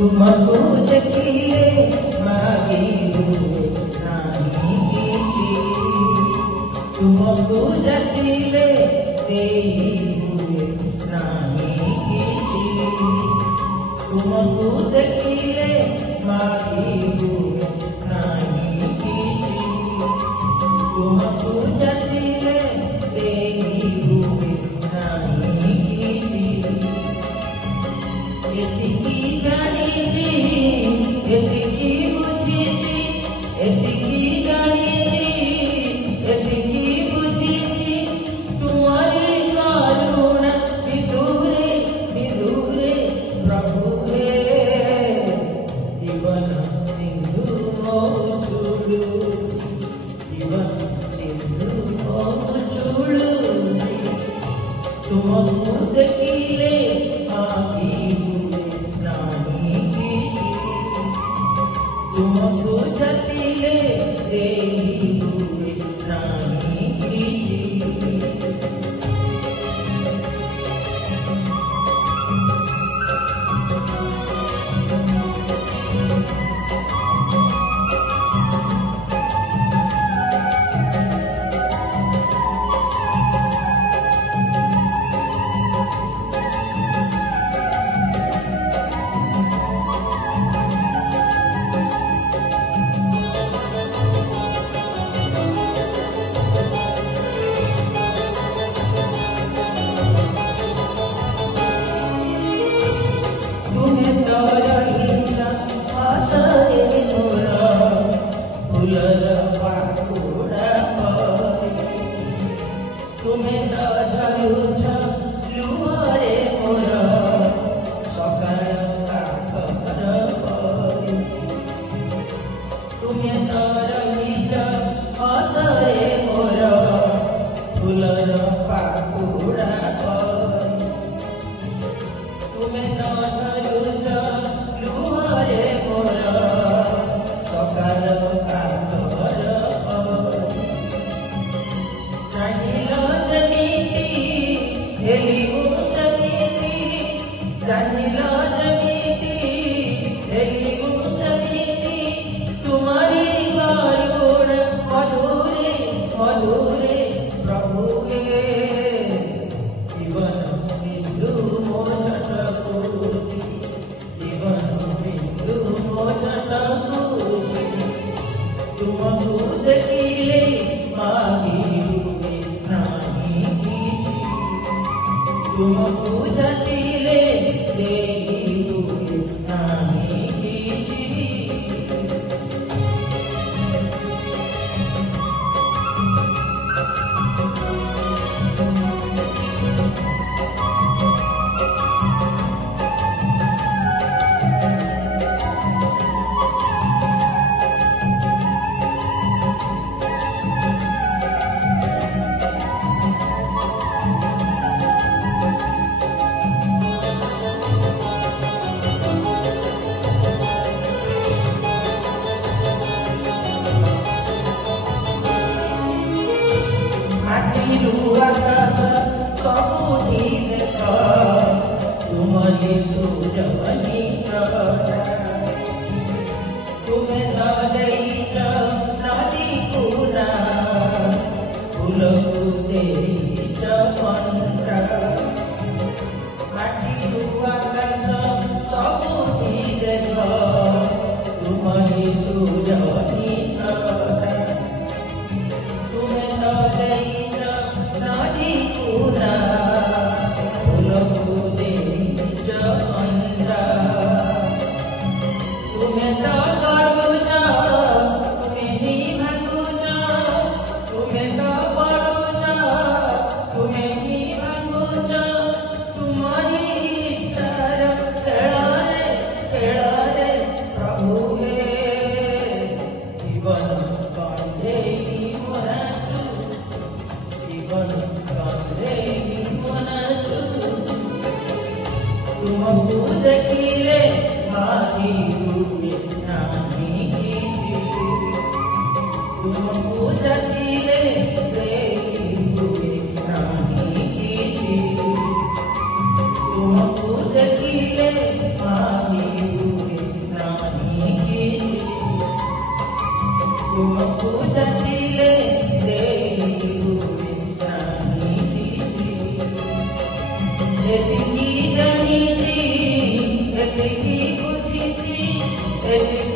तुमको देखिले मागिलु नाही किछि तुमको जाचिले देइबु नाही किछि तुमको देखिले मागिलु नाही किछि तुमको जाचिले देइबु नाही किछि एतिकी जानिछि एतिकी बुझिछि एतिकी जानिछि एतिकी बुझिछि तुम्हारी करुणा विदुरे विदुरे प्रभु हे जीवन सिंधु मोचुलु जीवन सिंधु मोचुलु तुमको देखिले मागिलु नाही किछि तुमको जाचिले देइबु नाही किछि तुम्हें धरुछ लुहरे मोर सकाळ काकर परि तुम्हें धरिछ हसरे मोर फुलर पाखुड़ा परि तुम्हें धरुछ लुहरे मोर सकाळ काकर परि जानिलो जमिति हेलिउ समिति जानिलो जमिति हेलिउ समिति तुम्हारी करुण मधुरे मधुरे प्रभु हे जीवन बिंदु मोचट कुछि जीवन बिंदु मोचट कुछि तुमको देखिले मागिलु तुमको जाचिले देइबु नाही किछि माटिलु आकाश सबुठी देख तुमरी सूरजवनी प्रभा तुम्हें धदैछ नदी कुना फूलको देइछ पन्था माटिलु आकाश सबुठी देख तुमरी सूरजवनी प्रभा तुम्हें धदैछ नदी कुना फूलको देइछ पन्था तुम्हें तो करुछ तुम्हें ही भांगुछ तुम्हें तो करुछ तुम्हें ही भांगुछ तुम्हारी इच्छार खेଳରେ प्रभु हे जीवन कंदेई मोरातु जीवन कंदेई मोरातु तुमको देखिले मागिलु नाही किछि तुमको जाचिले देइबु नाही किछि तुमको देखिले मागिलु एतकी जनी थी, एतकी खुशी थी, एतकी